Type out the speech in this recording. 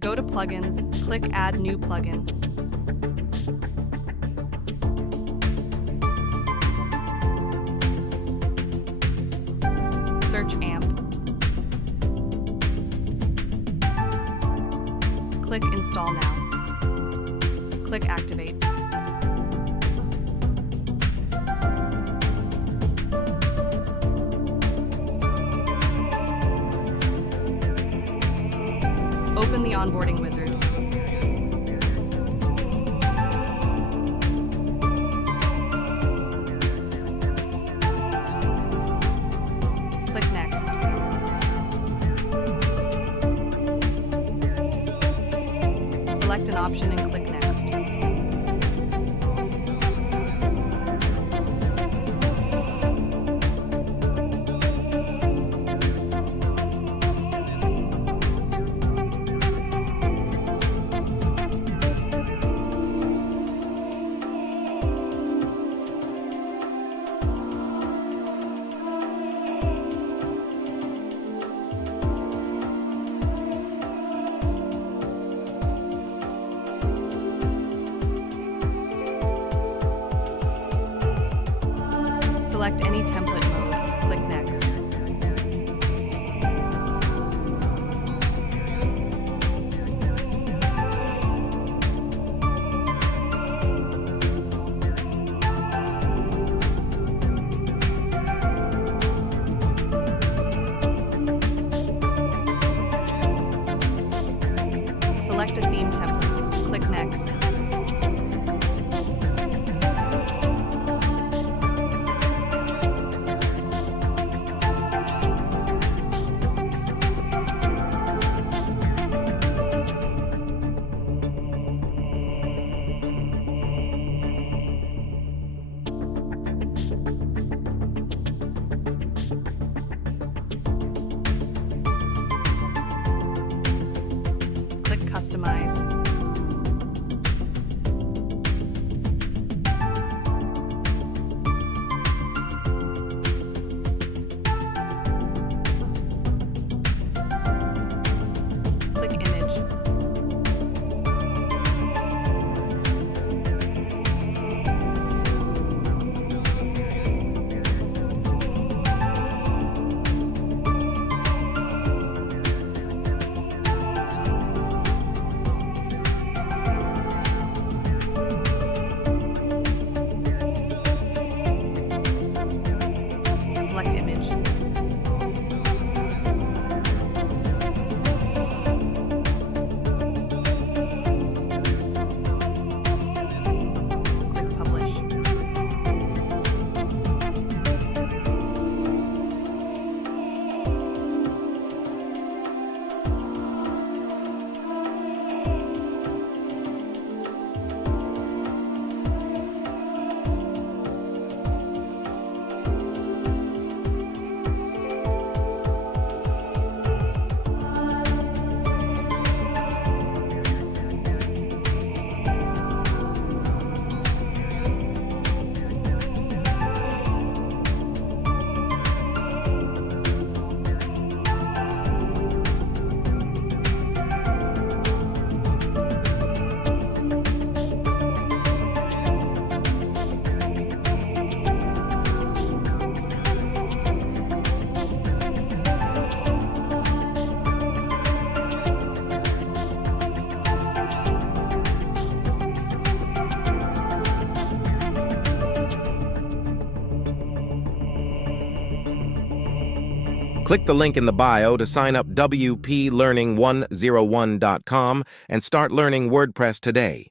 Go to Plugins, click Add New Plugin. Search AMP. Click Install Now. Click Activate. Open the onboarding wizard. Click Next. Select an option and click Next. Select any template mode, click Next. Select a theme template, click Next. Click Customize. Click Image. Select Image. Click Publish. Click the link in the bio to sign up WPLearning101.com and start learning WordPress today.